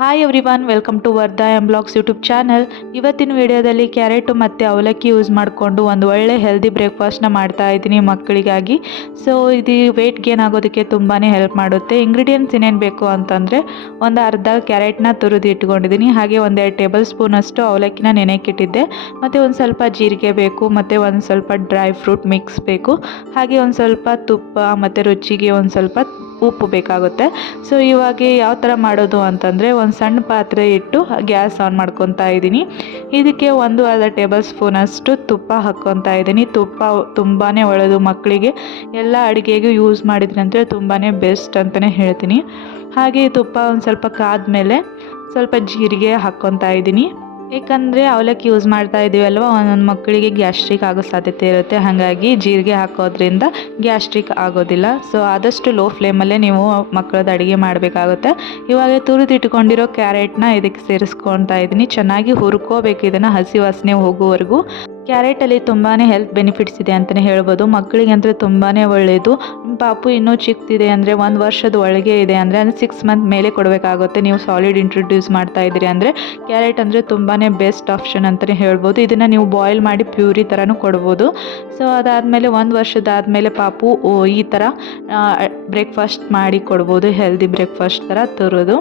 Hi everyone, welcome to Vardha M blogs YouTube channel. ಇವತ್ತಿನ ವಿಡಿಯೋದಲ್ಲಿ carrot ಮತ್ತು ಅವಲಕ್ಕಿ ಯೂಸ್ ಮಾಡಿಕೊಂಡು ಒಂದು ಒಳ್ಳೆ ಹೆಲ್ದಿ ಬ್ರೇಕ್ಫಾಸ್ಟ್ನ ಮಾಡ್ತಾ ಇದ್ದೀನಿ ಮಕ್ಕಳಿಗಾಗಿ. ಸೊ ಇದು ವೆಯ್ಟ್ ಗೇನ್ ಆಗೋದಕ್ಕೆ ತುಂಬಾ ಹೆಲ್ಪ್ ಮಾಡುತ್ತೆ. ಇಂಗ್ರೀಡಿಯೆಂಟ್ಸ್ ಏನೇನು ಬೇಕು ಅಂತಂದರೆ, ಒಂದು ಅರ್ಧ ಕ್ಯಾರೆಟ್ನ ತುರಿದು ಇಟ್ಕೊಂಡಿದ್ದೀನಿ, ಹಾಗೆ ಒಂದೆರಡು ಟೇಬಲ್ ಸ್ಪೂನಷ್ಟು ಅವಲಕ್ಕಿನ ನೆನೆಕ್ಕಿಟ್ಟಿದ್ದೆ, ಮತ್ತು ಒಂದು ಸ್ವಲ್ಪ ಜೀರಿಗೆ ಬೇಕು, ಮತ್ತು ಒಂದು ಸ್ವಲ್ಪ ಡ್ರೈ ಫ್ರೂಟ್ ಮಿಕ್ಸ್ ಬೇಕು, ಹಾಗೆ ಒಂದು ಸ್ವಲ್ಪ ತುಪ್ಪ ಮತ್ತು ರುಚಿಗೆ ಒಂದು ಸ್ವಲ್ಪ ಉಪ್ಪು ಬೇಕಾಗುತ್ತೆ. ಸೊ ಇವಾಗ ಯಾವ ಥರ ಮಾಡೋದು ಅಂತಂದರೆ, ಒಂದು ಸಣ್ಣ ಪಾತ್ರೆ ಇಟ್ಟು ಗ್ಯಾಸ್ ಆನ್ ಮಾಡ್ಕೊತಾ ಇದ್ದೀನಿ. ಇದಕ್ಕೆ 1 ಟೇಬಲ್ ಸ್ಪೂನಷ್ಟು ತುಪ್ಪ ಹಾಕ್ಕೊತಾ ಇದ್ದೀನಿ. ತುಪ್ಪ ತುಂಬಾ ಒಳ್ಳೆಯದು ಮಕ್ಕಳಿಗೆ, ಎಲ್ಲ ಅಡುಗೆಗೂ ಯೂಸ್ ಮಾಡಿದ್ರಂದರೆ ತುಂಬಾ ಬೆಸ್ಟ್ ಅಂತಲೇ ಹೇಳ್ತೀನಿ. ಹಾಗೆ ತುಪ್ಪ ಒಂದು ಸ್ವಲ್ಪ ಕಾದ್ಮೇಲೆ ಸ್ವಲ್ಪ ಜೀರಿಗೆ ಹಾಕ್ಕೊತಾ ಇದ್ದೀನಿ. ಏಕೆಂದರೆ ಅವಲಕ್ಕಿ ಯೂಸ್ ಮಾಡ್ತಾ ಇದ್ದೀವಲ್ವ, ಒಂದೊಂದು ಮಕ್ಕಳಿಗೆ ಗ್ಯಾಸ್ಟ್ರಿಕ್ ಆಗೋ ಸಾಧ್ಯತೆ ಇರುತ್ತೆ, ಹಾಗಾಗಿ ಜೀರಿಗೆ ಹಾಕೋದ್ರಿಂದ ಗ್ಯಾಸ್ಟ್ರಿಕ್ ಆಗೋದಿಲ್ಲ. ಸೊ ಆದಷ್ಟು ಲೋ ಫ್ಲೇಮಲ್ಲೇ ನೀವು ಮಕ್ಕಳದ್ದು ಅಡುಗೆ ಮಾಡಬೇಕಾಗುತ್ತೆ. ಇವಾಗ ತುರಿದಿಟ್ಕೊಂಡಿರೋ ಕ್ಯಾರೆಟ್ನ ಇದಕ್ಕೆ ಸೇರಿಸ್ಕೊತಾ ಇದ್ದೀನಿ. ಚೆನ್ನಾಗಿ ಹುರ್ಕೋಬೇಕು ಇದನ್ನು, ಹಸಿ ವಾಸನೆ ಹೋಗುವವರೆಗೂ. ಕ್ಯಾರೆಟಲ್ಲಿ ತುಂಬಾ ಹೆಲ್ತ್ ಬೆನಿಫಿಟ್ಸ್ ಇದೆ ಅಂತಲೇ ಹೇಳ್ಬೋದು. ಮಕ್ಕಳಿಗೆ ಅಂದರೆ ತುಂಬಾ ಒಳ್ಳೆಯದು. ನಿಮ್ಮ ಪಾಪು ಇನ್ನೂ ಚಿಕ್ಕದಿದೆ ಅಂದರೆ, 1 ವರ್ಷದ ಒಳಗೆ ಇದೆ ಅಂದರೆ 6 ಮಂತ್ ಮೇಲೆ ಕೊಡಬೇಕಾಗುತ್ತೆ. ನೀವು ಸಾಲಿಡ್ ಇಂಟ್ರೊಡ್ಯೂಸ್ ಮಾಡ್ತಾ ಇದ್ದೀರಿ ಅಂದರೆ ಕ್ಯಾರೆಟ್ ಅಂದರೆ ತುಂಬಾ ಬೆಸ್ಟ್ ಆಪ್ಷನ್ ಅಂತಲೇ ಹೇಳ್ಬೋದು. ಇದನ್ನು ನೀವು ಬಾಯ್ಲ್ ಮಾಡಿ ಪ್ಯೂರಿ ಥರನೂ ಕೊಡ್ಬೋದು. ಸೊ ಅದಾದಮೇಲೆ 1 ವರ್ಷದಾದಮೇಲೆ ಪಾಪು ಈ ಥರ ಬ್ರೇಕ್ಫಾಸ್ಟ್ ಮಾಡಿ ಕೊಡ್ಬೋದು, ಹೆಲ್ದಿ ಬ್ರೇಕ್ಫಾಸ್ಟ್ ಥರ ತರೋದು.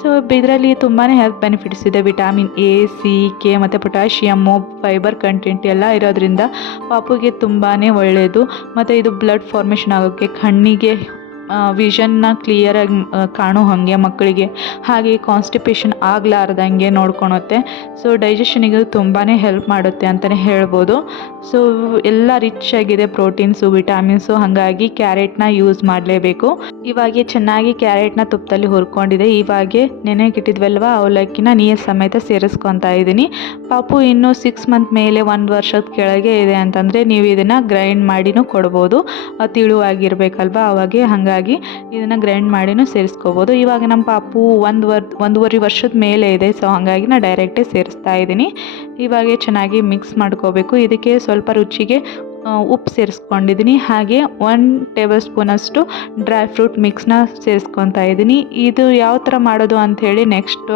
ಸೊ ಇದರಲ್ಲಿ ತುಂಬಾ ಹೆಲ್ತ್ ಬೆನಿಫಿಟ್ಸ್ ಇದೆ. ವಿಟಾಮಿನ್ ಎ, ಸಿ, ಕೆ ಮತ್ತು ಪೊಟ್ಯಾಷಿಯಮ್ಮು, ಫೈಬರ್ ಕಂಟೆಂಟ್ ಎಲ್ಲ ಇರೋದ್ರಿಂದ ಪಾಪುಗೆ ತುಂಬಾ ಒಳ್ಳೆಯದು. ಮತ್ತು ಇದು ಬ್ಲಡ್ ಫಾರ್ಮೇಷನ್ ಆಗೋಕ್ಕೆ, ಕಣ್ಣಿಗೆ ವಿಷನ್ನ ಕ್ಲಿಯರಾಗಿ ಕಾಣೋ ಹಾಗೆ ಮಕ್ಕಳಿಗೆ, ಹಾಗೆ ಕಾನ್ಸ್ಟಿಪೇಷನ್ ಆಗಲಾರ್ದಂಗೆ ನೋಡ್ಕೊಳುತ್ತೆ. ಸೊ ಡೈಜೆಷನಿಗೆ ತುಂಬಾ ಹೆಲ್ಪ್ ಮಾಡುತ್ತೆ ಅಂತಲೇ ಹೇಳ್ಬೋದು. ಸೊ ಎಲ್ಲ ರಿಚ್ ಆಗಿದೆ ಪ್ರೋಟೀನ್ಸು, ವಿಟಾಮಿನ್ಸು, ಹಾಗಾಗಿ ಕ್ಯಾರೆಟ್ನ ಯೂಸ್ ಮಾಡಲೇಬೇಕು. ಇವಾಗ ಚೆನ್ನಾಗಿ ಕ್ಯಾರೆಟ್ನ ತುಪ್ಪದಲ್ಲಿ ಹುರ್ಕೊಂಡಿದೆ. ಇವಾಗ ನೆನೆಗಿಟ್ಟಿದ್ವಲ್ವ ಅವಲಕ್ಕಿನ ನೀರು ಸಮೇತ ಸೇರಿಸ್ಕೊತಾ ಇದ್ದೀನಿ. ಪಾಪು ಇನ್ನೂ 6 ಮಂತ್ ಮೇಲೆ 1 ವರ್ಷದ ಕೆಳಗೆ ಇದೆ ಅಂತಂದರೆ ನೀವು ಇದನ್ನು ಗ್ರೈಂಡ್ ಮಾಡಿನೂ ಕೊಡ್ಬೋದು, ತಿಳುವಾಗಿರ್ಬೇಕಲ್ವ ಅವಾಗೆ, ಹಾಗಾಗಿ ಇದನ್ನು ಗ್ರೈಂಡ್ ಮಾಡಿನೂ ಸೇರಿಸ್ಕೋಬೋದು. ಇವಾಗ ನಮ್ಮ ಪಾಪು 1.5 ವರ್ಷದ ಮೇಲೆ ಇದೆ, ಸೊ ಹಾಗಾಗಿ ನಾನು ಡೈರೆಕ್ಟೇ ಸೇರಿಸ್ತಾ ಇದ್ದೀನಿ. ಇವಾಗ ಚೆನ್ನಾಗಿ ಮಿಕ್ಸ್ ಮಾಡ್ಕೋಬೇಕು. ಇದಕ್ಕೆ ಸ್ವಲ್ಪ ರುಚಿಗೆ ಉಪ್ಪು ಸೇರಿಸ್ಕೊಂಡಿದ್ದೀನಿ, ಹಾಗೆ 1 ಟೇಬಲ್ ಸ್ಪೂನಷ್ಟು ಡ್ರೈ ಫ್ರೂಟ್ ಮಿಕ್ಸ್ನ ಸೇರಿಸ್ಕೊತಾ ಇದ್ದೀನಿ. ಇದು ಯಾವ ಥರ ಮಾಡೋದು ಅಂಥೇಳಿ ನೆಕ್ಸ್ಟ್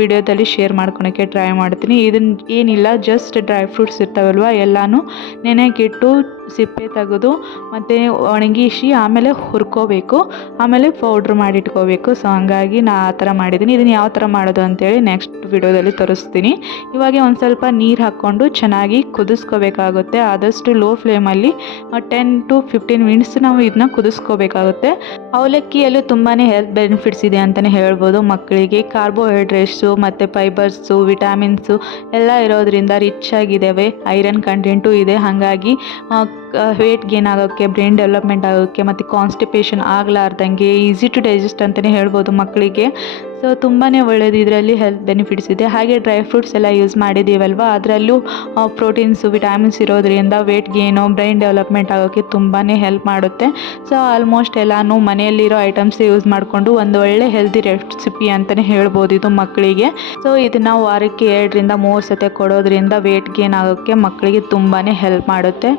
ವಿಡಿಯೋದಲ್ಲಿ ಶೇರ್ ಮಾಡ್ಕೊಳಕ್ಕೆ ಟ್ರೈ ಮಾಡ್ತೀನಿ. ಇದನ್ನು ಏನಿಲ್ಲ, ಜಸ್ಟ್ ಡ್ರೈ ಫ್ರೂಟ್ಸ್ ಇರ್ತಾವಲ್ವ ಎಲ್ಲನೂ ನೆನೆಗಿಟ್ಟು ಸಿಪ್ಪೆ ತೆಗೆದು ಮತ್ತು ಒಣಗಿಸಿ ಆಮೇಲೆ ಹುರ್ಕೋಬೇಕು, ಆಮೇಲೆ ಪೌಡ್ರ್ ಮಾಡಿಟ್ಕೋಬೇಕು. ಸೊ ಹಂಗಾಗಿ ನಾನು ಆ ಥರ ಮಾಡಿದ್ದೀನಿ. ಇದನ್ನು ಯಾವ ಥರ ಮಾಡೋದು ಅಂತೇಳಿ ನೆಕ್ಸ್ಟ್ ವಿಡಿಯೋದಲ್ಲಿ ತೋರಿಸ್ತೀನಿ. ಇವಾಗ ಒಂದು ಸ್ವಲ್ಪ ನೀರು ಹಾಕ್ಕೊಂಡು ಚೆನ್ನಾಗಿ ಕುದಿಸ್ಕೋಬೇಕಾಗುತ್ತೆ. ಆದಷ್ಟು ಲೋ ಫ್ಲೇಮಲ್ಲಿ 10 to 15 ಮಿನಿಟ್ಸ್ ನಾವು ಇದನ್ನ ಕುದಿಸ್ಕೋಬೇಕಾಗುತ್ತೆ. ಅವಲಕ್ಕಿಯಲ್ಲೂ ತುಂಬಾ ಹೆಲ್ತ್ ಬೆನಿಫಿಟ್ಸ್ ಇದೆ ಅಂತಲೇ ಹೇಳ್ಬೋದು. ಮಕ್ಕಳಿಗೆ ಕಾರ್ಬೋಹೈಡ್ರೇಟ್ಸು ಮತ್ತು ಫೈಬರ್ಸು, ವಿಟಾಮಿನ್ಸು ಎಲ್ಲ ಇರೋದ್ರಿಂದ ರಿಚ್ ಆಗಿದ್ದಾವೆ. ಐರನ್ ಕಂಟೆಂಟು ಇದೆ, ಹಾಗಾಗಿ ವೇಟ್ ಗೇನ್ ಆಗೋಕ್ಕೆ, ಬ್ರೈನ್ ಡೆವಲಪ್ಮೆಂಟ್ ಆಗೋಕ್ಕೆ ಮತ್ತು ಕಾನ್ಸ್ಟಿಪೇಷನ್ ಆಗಲಾರ್ದಂಗೆ ಈಸಿ ಟು ಡೈಜೆಸ್ಟ್ ಅಂತಲೇ ಹೇಳ್ಬೋದು ಮಕ್ಕಳಿಗೆ. ಸೊ ತುಂಬಾ ಒಳ್ಳೆಯದು, ಇದರಲ್ಲಿ ಹೆಲ್ತ್ ಬೆನಿಫಿಟ್ಸ್ ಇದೆ. ಹಾಗೆ ಡ್ರೈ ಫ್ರೂಟ್ಸ್ ಎಲ್ಲ ಯೂಸ್ ಮಾಡಿದ್ದೀವಲ್ವ, ಅದರಲ್ಲೂ ಪ್ರೋಟೀನ್ಸು, ವಿಟಾಮಿನ್ಸ್ ಇರೋದ್ರಿಂದ ವೇಟ್ ಗೇನು, ಬ್ರೈನ್ ಡೆವಲಪ್ಮೆಂಟ್ ಆಗೋಕ್ಕೆ ತುಂಬಾ ಹೆಲ್ಪ್ ಮಾಡುತ್ತೆ. ಸೊ ಆಲ್ಮೋಸ್ಟ್ ಎಲ್ಲನೂ ಮನೆಯಲ್ಲಿರೋ ಐಟಮ್ಸ್ ಯೂಸ್ ಮಾಡಿಕೊಂಡು ಒಂದು ಒಳ್ಳೆ ಹೆಲ್ದಿ ರೆಸಿಪಿ ಅಂತಲೇ ಹೇಳ್ಬೋದು ಇದು ಮಕ್ಕಳಿಗೆ. ಸೊ ಇದನ್ನು ವಾರಕ್ಕೆ 2 ರಿಂದ 3 ಸತಿ ಕೊಡೋದ್ರಿಂದ ವೇಟ್ ಗೇನ್ ಆಗೋಕ್ಕೆ ಮಕ್ಕಳಿಗೆ ತುಂಬಾ ಹೆಲ್ಪ್ ಮಾಡುತ್ತೆ.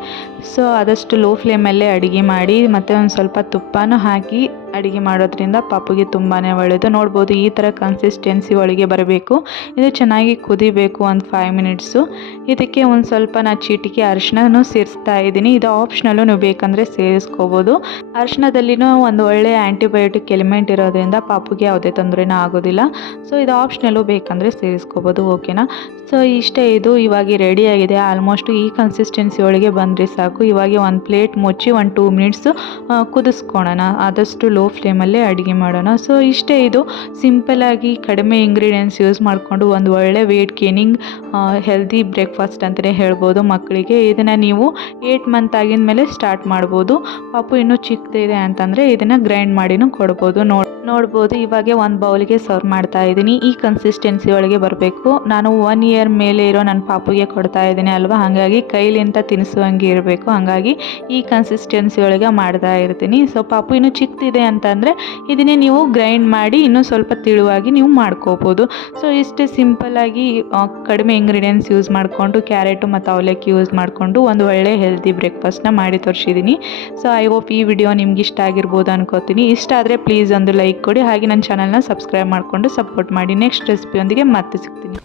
ಸೊ ಆದಷ್ಟು ಲೋ ಫ್ಲೇಮಲ್ಲೇ ಅಡುಗೆ ಮಾಡಿ ಮತ್ತು ಒಂದು ಸ್ವಲ್ಪ ತುಪ್ಪನೂ ಹಾಕಿ ಅಡುಗೆ ಮಾಡೋದ್ರಿಂದ ಪಾಪುಗೆ ತುಂಬಾ ಒಳ್ಳೆಯದು. ನೋಡ್ಬೋದು ಈ ಥರ ಕನ್ಸಿಸ್ಟೆನ್ಸಿ ಒಳಗೆ ಬರಬೇಕು. ಇದು ಚೆನ್ನಾಗಿ ಕುದಿಬೇಕು ಒಂದು 5 ಮಿನಿಟ್ಸು. ಇದಕ್ಕೆ ಒಂದು ಸ್ವಲ್ಪ ನಾನು ಚೀಟಿಗೆ ಅರಿಶಿನೂ ಸೇರಿಸ್ತಾ ಇದ್ದೀನಿ. ಇದು ಆಪ್ಷನಲ್ಲು, ನೀವು ಬೇಕಂದರೆ ಸೇರಿಸ್ಕೋಬೋದು. ಅರಿಶಿನದಲ್ಲಿನೂ ಒಂದು ಒಳ್ಳೆ ಆ್ಯಂಟಿಬಯೋಟಿಕ್ ಎಲಿಮೆಂಟ್ ಇರೋದ್ರಿಂದ ಪಾಪುಗೆ ಯಾವುದೇ ತೊಂದರೆನೂ ಆಗೋದಿಲ್ಲ. ಸೊ ಇದು ಆಪ್ಷನಲ್ಲು, ಬೇಕಂದರೆ ಸೇರಿಸ್ಕೋಬೋದು. ಓಕೆನಾ? ಸೊ ಇಷ್ಟೇ, ಇದು ಇವಾಗ ರೆಡಿಯಾಗಿದೆ. ಆಲ್ಮೋಸ್ಟ್ ಈ ಕನ್ಸಿಸ್ಟೆನ್ಸಿ ಒಳಗೆ ಬಂದರೆ ಸಾಕು. ಇವಾಗ ಒಂದು ಪ್ಲೇಟ್ ಮುಚ್ಚಿ 1-2 ಮಿನಿಟ್ಸು ಕುದಿಸ್ಕೊಳ್ಳೋಣ. ಆದಷ್ಟು ಲೋ ಫ್ಲೇಮಲ್ಲೇ ಅಡುಗೆ ಮಾಡೋಣ. ಸೊ ಇಷ್ಟೇ, ಇದು ಸಿಂಪಲ್ಲಾಗಿ ಕಡಿಮೆ ಇಂಗ್ರೀಡಿಯೆಂಟ್ಸ್ ಯೂಸ್ ಮಾಡಿಕೊಂಡು ಒಂದು ಒಳ್ಳೆ ವೇಟ್ ಗೇನಿಂಗ್ ಹೆಲ್ದಿ ಬ್ರೇಕ್ಫಾಸ್ಟ್ ಅಂತಲೇ ಹೇಳ್ಬೋದು ಮಕ್ಕಳಿಗೆ. ಇದನ್ನು ನೀವು 8 ಮಂತ್ ಆಗಿದ ಮೇಲೆ ಸ್ಟಾರ್ಟ್ ಮಾಡ್ಬೋದು. ಪಾಪು ಇನ್ನೂ ಚಿಕ್ಕದಿದೆ ಅಂತಂದರೆ ಇದನ್ನು ಗ್ರೈಂಡ್ ಮಾಡಿನೂ ಕೊಡ್ಬೋದು. ನೋಡ್ಬೋದು ಇವಾಗ ಒಂದು ಬೌಲಿಗೆ ಸರ್ವ್ ಮಾಡ್ತಾ ಇದ್ದೀನಿ. ಈ ಕನ್ಸಿಸ್ಟೆನ್ಸಿ ಒಳಗೆ ಬರಬೇಕು. ನಾನು 1 ಇಯರ್ ಮೇಲೆ ಇರೋ ನನ್ನ ಪಾಪುಗೆ ಕೊಡ್ತಾ ಇದ್ದೀನಿ ಅಲ್ವಾ, ಹಾಗಾಗಿ ಕೈಲಿಂದ ತಿನ್ನಿಸುವಂಗೆ ಇರಬೇಕು. ಹಾಗಾಗಿ ಈ ಕನ್ಸಿಸ್ಟೆನ್ಸಿ ಒಳಗೆ ಮಾಡ್ತಾ ಇರ್ತೀನಿ. ಸೊ ಪಾಪು ಇನ್ನೂ ಚಿಕ್ಕದಿದೆ ಅಂತಂದರೆ ಇದನ್ನೇ ನೀವು ಗ್ರೈಂಡ್ ಮಾಡಿ ಇನ್ನೂ ಸ್ವಲ್ಪ ತಿಳುವಾಗಿ ನೀವು ಮಾಡ್ಕೋಬೋದು. ಸೊ ಇಷ್ಟೇ ಸಿಂಪಲ್ಲಾಗಿ ಕಡಿಮೆ ಇಂಗ್ರೀಡಿಯೆಂಟ್ಸ್ ಯೂಸ್ ಮಾಡಿಕೊಂಡು ಕ್ಯಾರೆಟು ಮತ್ತು ಅವಲಕ್ಕಿ ಯೂಸ್ ಮಾಡಿಕೊಂಡು ಒಂದು ಒಳ್ಳೆ ಹೆಲ್ದಿ ಬ್ರೇಕ್ಫಾಸ್ಟ್ನ ಮಾಡಿ ತೋರಿಸಿದ್ದೀನಿ. ಸೊ ಐ ಹೋಪ್ ಈ ವಿಡಿಯೋ ನಿಮ್ಗೆ ಇಷ್ಟ ಆಗಿರ್ಬೋದು ಅನ್ಕೋತೀನಿ. ಇಷ್ಟ ಆದರೆ ಪ್ಲೀಸ್ ಒಂದು ಲೈಕ್ ಕೊಡಿ, ಹಾಗೆ ನನ್ನ ಚಾನಲ್ನ ಸಬ್ಸ್ಕ್ರೈಬ್ ಮಾಡಿಕೊಂಡು ಸಪೋರ್ಟ್ ಮಾಡಿ. ನೆಕ್ಸ್ಟ್ ರೆಸಿಪಿಯೊಂದಿಗೆ ಮತ್ತೆ ಸಿಗ್ತೀನಿ.